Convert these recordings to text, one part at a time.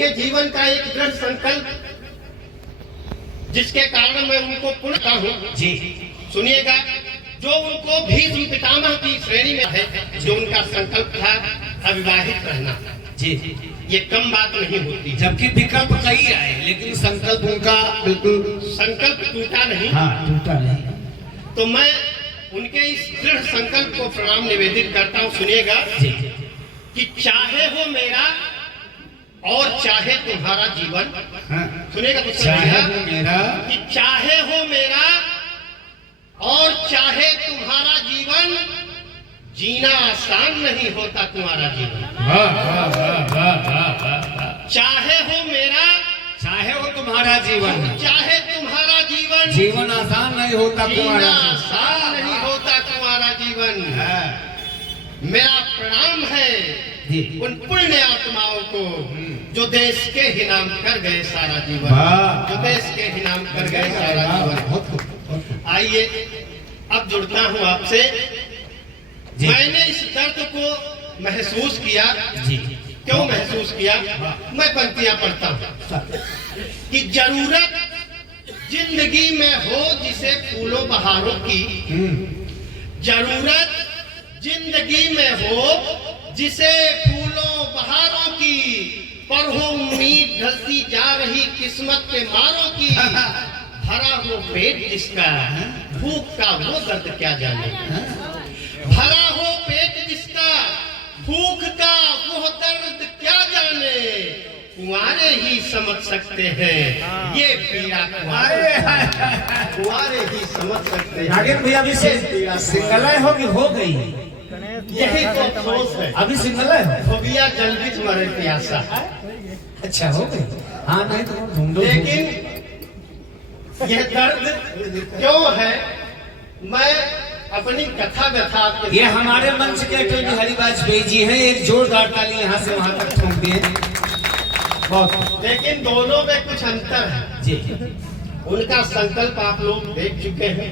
उनके जीवन का एक दृढ़ संकल्प जिसके कारण मैं उनको पुनः हूँ जी। सुनिएगा, जो उनको भीष्म पितामह की श्रेणी में है, जो उनका संकल्प था अविवाहित रहना जी, ये कम बात नहीं होती। जबकि विकल्प कई आए लेकिन संकल्प उनका बिल्कुल संकल्प टूटा नहीं। हाँ, टूटा नहीं। तो मैं उनके इस दृढ़ संकल्प को प्रणाम निवेदित करता हूँ। सुनिएगा कि चाहे हो मेरा और चाहे तुम्हारा जीवन। हाँ। सुनिएगा तो चाहे हो मेरा कि चाहे हो मेरा और चाहे तुम्हारा जीवन, जीना आसान नहीं होता तुम्हारा जीवन। चाहे हो मेरा, चाहे हो तुम्हारा जीवन, चाहे तुम्हारा जीवन, जीवन आसान नहीं होता तुम्हारा, आसान नहीं होता तुम्हारा जीवन। मेरा प्रणाम है उन पुण्य आत्माओं को जो देश के ही नाम कर गए सारा जीवन, जो देश के ही नाम कर गए सारा जीवन। आइए अब जुड़ता हूँ आपसे। मैंने इस दर्द को महसूस किया जी। क्यों महसूस किया? मैं पंक्तियां पढ़ता हूँ कि जरूरत जिंदगी में हो जिसे फूलों बहारों की, जरूरत जिंदगी में हो जिसे फूलों बहारों की, पर हो उम्मीद ढलती जा रही किस्मत के मारों की। भरा हो पेट जिसका भूख का वो दर्द क्या जाने, भरा हो पेट जिसका भूख का वो दर्द क्या जाने, कुंवारे ही समझ सकते हैं ये पीड़ा, कुंवारे ही समझ सकते हैं। नागिन भैया अभी सिंगल हो कि हो गई? यही तो अफसोस है, अभी सिंगल है। फोबिया जल्दी मरे प्यासा। अच्छा हो गई? हाँ नहीं तो ढूंढो। लेकिन यह दर्द क्यों है, मैं अपनी कथा व्यथा आपके, ये हमारे मंच के अटल बिहारी वाजपेयी जी हैं। एक जोरदार ताली यहाँ से वहाँ तक ठोक दिए। बहुत। लेकिन दोनों में कुछ अंतर है जी। उनका संकल्प आप लोग देख चुके हैं।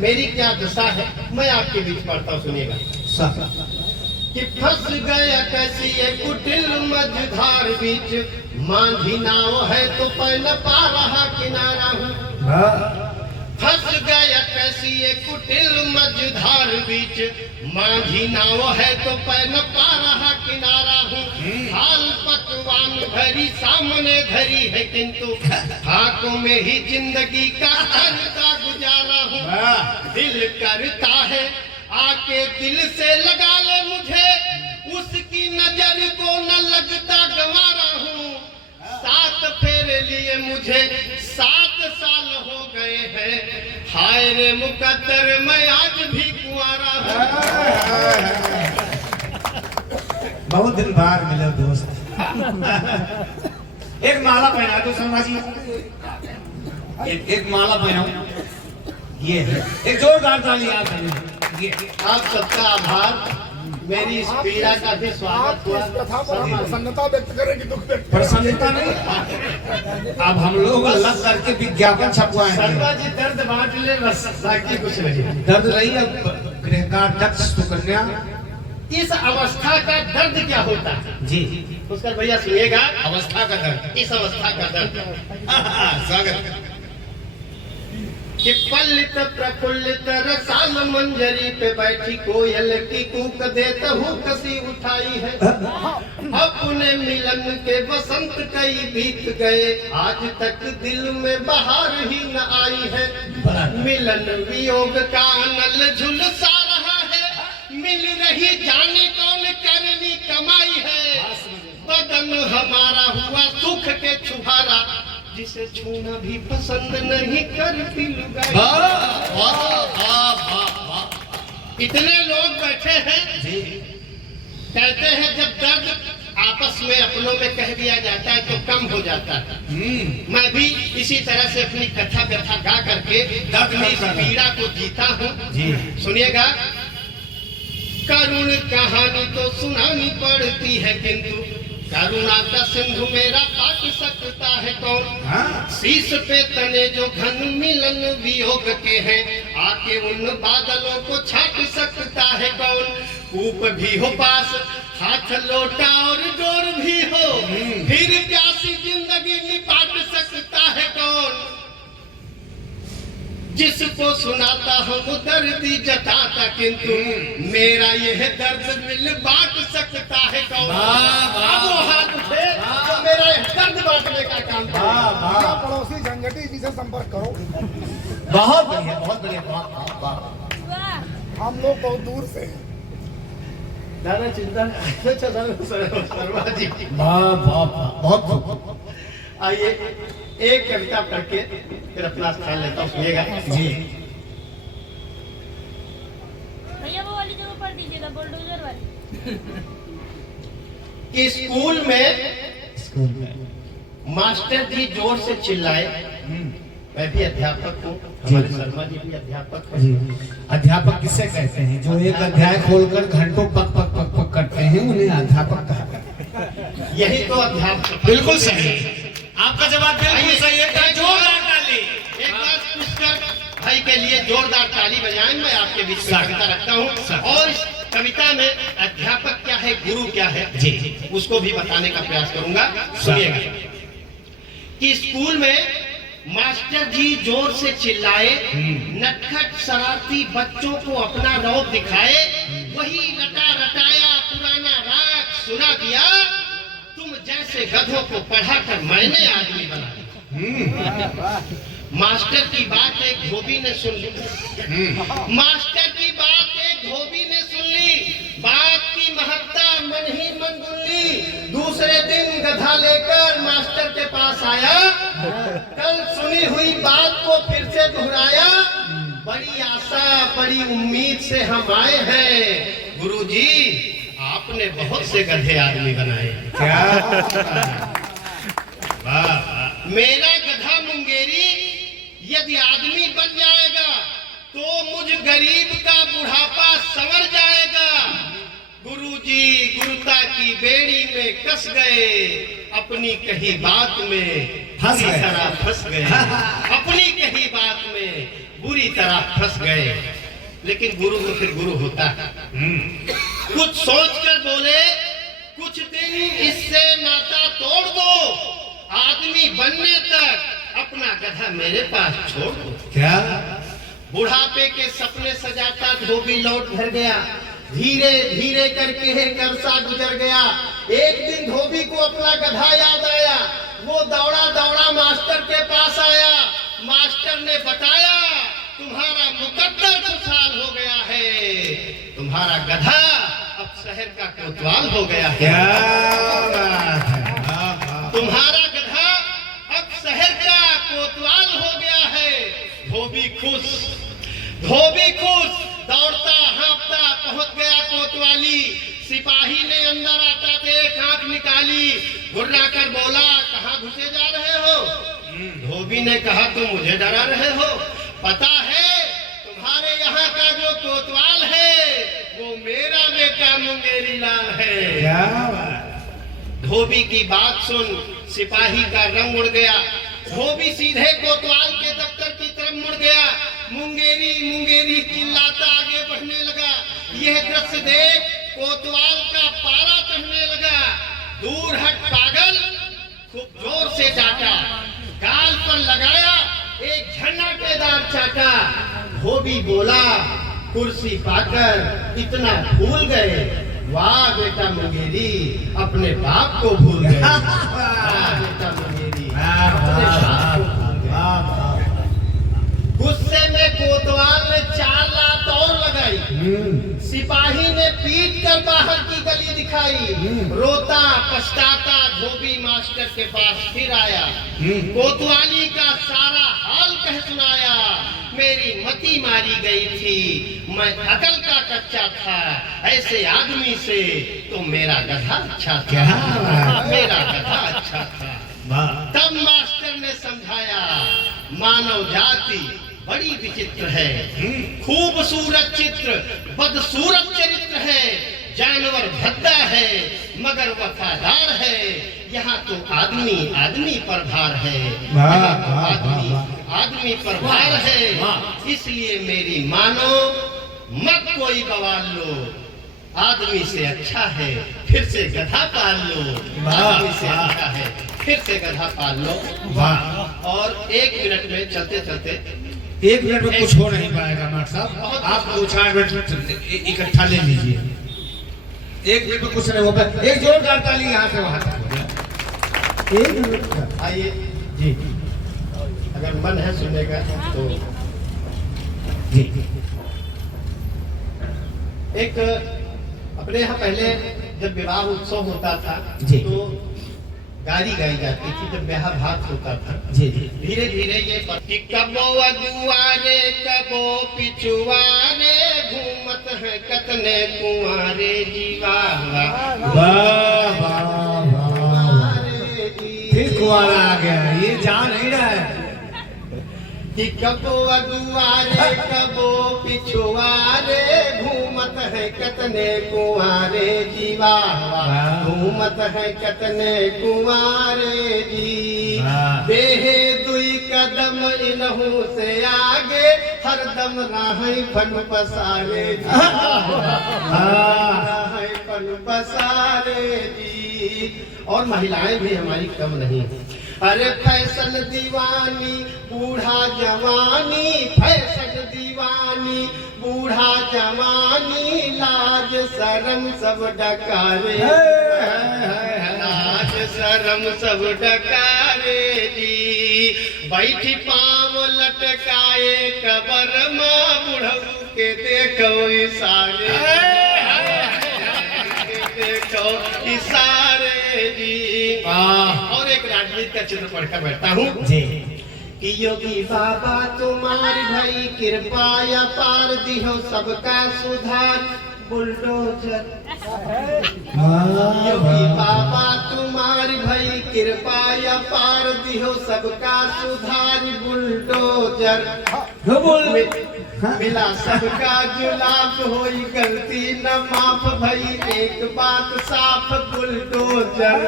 मेरी क्या दशा है मैं आपके बीच पढ़ता हूँ, सुनिएगा। कि फंस गया कैसी ये कुटिल मझधार बीच, मांझी नाव है तो पैन पा रहा किनारा हूँ। फंस गया कैसी ये कुटिल मझधार बीच, मांझी नाव है तो पैन पा रहा किनारा हूँ। हाल पकवान भरी सामने धरी है किंतु हाथों में ही जिंदगी का करता गुजारा हूँ। दिल करता है आके दिल से लगा ले मुझे, उसकी नजर को न लगता गंवारा हूँ। 7 फेरे लिए मुझे 7 साल हो गए हैं, हाय रे मुकद्दर मैं आज भी कुंवारा हूँ। बहुत दिन बाद मिले दोस्त। एक माला पहना दो शर्मा जी, एक माला पहनाओ। ये एक जोरदार ताली आप सबका आभार। मेरी इस पीड़ा का भी स्वागत हुआ। प्रसन्नता व्यक्त करें कि दुख व्यक्त? प्रसन्नता नहीं, अब हम लोग अलग करके विज्ञापन छपवाएंगे। शर्मा जी दर्द बांट ले बस, बाकी कुछ नहीं। दर्द रही अब गृहकार दक्ष सुकन्या, इस अवस्था का दर्द क्या होता है जी? उसका भैया सुनिएगा, अवस्था का दर्द, इस अवस्था का दर्द। स्वागत। कि पल्लित प्रफुल्लित रसाल मंजरी पे बैठी कोयल की कूक देता हूँ कसी उठाई है। अपने मिलन के वसंत कई बीत गए, आज तक दिल में बहार ही न आई है। मिलन वियोग का अनल झुलसा रहा है, मिल रही जाने कौन करनी कमाई है। बदन हमारा हुआ सुख के छुहारा, जिसे छूना भी पसंद नहीं करती लुगाई। इतने लोग बैठे हैं जी, कहते हैं जब दर्द आपस में अपनों में कह दिया जाता है तो कम हो जाता है। मैं भी इसी तरह से अपनी कथा व्यथा गा करके दर्द में इस पीड़ा को जीता हूँ। सुनिएगा, करुण कहानी तो सुनानी पड़ती है किंतु करुणा का सिंधु मेरा पाट सकता है कौन। शीश पे तने जो घन मिलन वियोग के हैं, आके उन बादलों को छाट सकता है कौन। कूप भी हो पास हाथ लोटा और डोर भी हो, फिर प्यासी जिंदगी निपाट सकता है कौन? जिसको सुनाता हूँ दर्द जताता, किंतु मेरा यह दर्द दिल बांट सकता है कौन? अब वो हाथ उठे तो मेरा यह दर्द बांटने का काम करेगा। मेरा पड़ोसी झंझटी जी से संपर्क करो। बहुत बढ़िया, बहुत बढ़िया, बहुत। हम लोग बहुत दूर से हैं। दादा चिंता शर्मा जी, बहुत आइए एक कविता पढ़ के फिर अपना स्थान लेता हूँ, सुनिएगा जी। भैया वो वाली जगह पढ़ दीजिएगा, बुलडोजर वाली। कि स्कूल में मास्टर जी जोर से चिल्लाए। मैं भी अध्यापक हूँ, हमारे शर्मा जी भी अध्यापक हैं। अध्यापक किसे कहते हैं? जो एक अध्याय खोलकर घंटों पक पक पक पक करते हैं, उन्हें अध्यापक कहा। यही तो अध्यापक। बिल्कुल सही, आपका जवाब बिल्कुल सही है। जोरदार ताली। एक बार पुष्कर भाई के लिए जोरदार ताली बजाएं। मैं आपके बीच में कविता रखता हूँ और इस कविता में अध्यापक क्या है, गुरु क्या है जी, उसको भी बताने का प्रयास करूंगा। सुनिएगा कि स्कूल में मास्टर जी जोर से चिल्लाए, नटखट शरारती बच्चों को अपना रौब दिखाए, वही रटा रटाया पुराना राग सुना दिया, तुम जैसे गधों को पढ़ाकर मैंने आदमी बना दिया। मास्टर की बात एक धोबी ने सुन ली, मास्टर की बात एक धोबी ने सुन ली, बात की महत्ता मन ही मन सुन ली। दूसरे दिन गधा लेकर मास्टर के पास आया, कल सुनी हुई बात को फिर से दोहराया, बड़ी आशा बड़ी उम्मीद से हम आए हैं गुरुजी, आपने बहुत से गधे आदमी बनाए। क्या मेरा गधा मुंगेरी यदि आदमी बन जाएगा तो मुझ गरीब का बुढ़ापा संवर जाएगा। गुरुजी गुरुता की बेड़ी में कस गए, अपनी कही बात में फंस बुरी गए। तरह फंस गए, अपनी कही बात में बुरी तरह फंस गए। लेकिन गुरु तो फिर गुरु होता है। कुछ सोचकर बोले, कुछ दिन इससे नाता तोड़ दो, आदमी बनने तक अपना गधा मेरे पास छोड़ दो। क्या? बुढ़ापे के सपने सजाता धोबी लौट घर गया, धीरे धीरे करके एक अरसा गुजर गया। एक दिन धोबी को अपना गधा याद आया, वो दौड़ा दौड़ा मास्टर के पास आया। मास्टर ने बताया, तुम्हारा मुकद्दर खुशहाल हो गया है, तुम्हारा गधा अब शहर का कोतवाल हो गया है। क्या बात है, तुम्हारा गधा अब शहर का कोतवाल हो गया है। धोबी खुश, धोबी खुश, दौड़ता हाँफता पहुंच गया कोतवाली। सिपाही ने अंदर आता देख आंख निकाली, घुर्रा कर बोला, कहाँ घुसे जा रहे हो? धोबी ने कहा, तुम मुझे डरा रहे हो? पता है तुम्हारे यहाँ का जो कोतवाल है वो मेरा बेटा मुंगेरी लाल है। क्या बात? धोबी की बात सुन सिपाही का रंग उड़ गया। धोबी सीधे कोतवाल के दफ्तर की तरफ मुड़ गया। मुंगेरी मुंगेरी चिल्लाता आगे बढ़ने लगा। यह दृश्य देख कोतवाल का पारा चढ़ने लगा। दूर हट पागल, खूब जोर से डांटा, गाल पर लगाया, एक झन्नाटेदार चाटा। धोबी बोला, कुर्सी पाकर इतना भूल गए, वाह बेटा मुंगेरी, अपने बाप को भूल गए। वाह बेटा मुंगेरी, अपने बाप को भूल गए। गुस्से में कोतवाल ने 4 लात और लगाई। सिपाही ने पीट कर बाहर की गली दिखाई। रोता पछताता धोबी मास्टर के पास फिर आया। कोतवाली का सारा हाल कह सुनाया। मेरी मती मारी गई थी, मैं अकल का कच्चा था, ऐसे आदमी से तो मेरा गधा अच्छा था। मेरा गधा अच्छा था। तब मास्टर ने समझाया, मानव जाति बड़ी विचित्र है, खूबसूरत चित्र बदसूरत चरित्र है, जानवर भद्दा है मगर वफादार है, यहाँ तो आदमी आदमी पर भार है, यहाँ तो आदमी आदमी पर भार है। इसलिए मेरी मानो, मत कोई बवाल लो, आदमी से अच्छा है फिर से गधा पाल लो, आदमी से अच्छा है फिर से गधा पाल लो। वाह। और 1 मिनट में चलते चलते 1 मिनट में कुछ हो नहीं पाएगा मार साहब, आप 2-4 मिनट इकट्ठा ले लीजिए। 1 मिनट में कुछ नहीं हो पाएगा। एक जोरदार ताली यहाँ से वहां तक हो जाए। 1 मिनट का आइए जी अगर मन है सुनने का तो जी। एक अपने यहाँ पहले जब विवाह उत्सव होता था जी। तो गाड़ी गाई जाती थी जब ब्याह भात होता था। जी जी धीरे धीरे ये कि कबो अगुआरे कबो पिछुआरे घूमत है कतने कुंवारे जीवा वाह वाह वाह। फिर कुआरा आ गया, ये जा नहीं रहा है। कि कबो अगुआरे कबो पिछुआरे घूमत है कतने कुंवारे जीवा घूमत है कतने कुंवारे जी। देहे दुई कदम इनहू से आगे हरदम राहै फन पसारे जी, राहै फन पसारे जी। और महिलाएं भी हमारी कम नहीं। अरे फैशन दीवानी बूढ़ा जवानी, फैशन दीवानी बूढ़ा जवानी, लाज शरम सब डकारे, लाज शरम सब डकारे जी। बैठी पाँव लटकाए कबर माँ बुढ़ऊ के देखो इशारे, देखो इशारे जी। और एक राजनीति का चित्र पढ़कर बैठता हूँ जी। कि योगी बाबा तुम्हारी भाई कृपा या पार दिहो सबका सुधार बुलडोजर। योगी बाबा तुम्हारी भाई कृपा या पार दिहो सबका सुधार बुलडोजर। मिला सबका जुलाब होई गलती न माफ भई एक बात साफ बुलडोजर।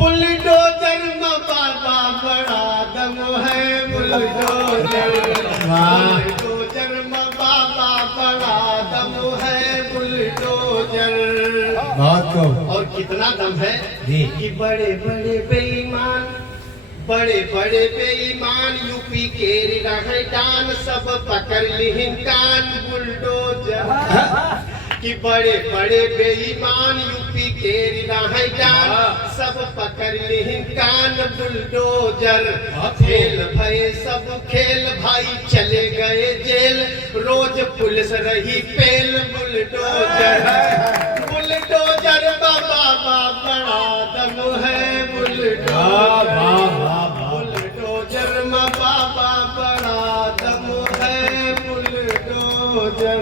बुलडोजर में बाबा बड़ा दम है बुलडोजर, बुलडोजर में बाबा बड़ा दम है बुलडोजर। और कितना दम है कि बड़े बड़े बेईमान, बड़े बड़े बेईमान यूपी के रहडान सब पकड़ लिहिन कान बुलडोजर। कि बड़े बड़े बेईमान यूपी के रहडान सब पकड़ लिहिन कान बुलडोजर। खेल भये सब खेल भाई चले गए जेल, रोज पुलिस रही पेल बुलडोजर। बुलडोजर बाबा बड़ा दम है बुलडोजर, बुलडोजर में बाबा बड़ा दम है बुलडोजर।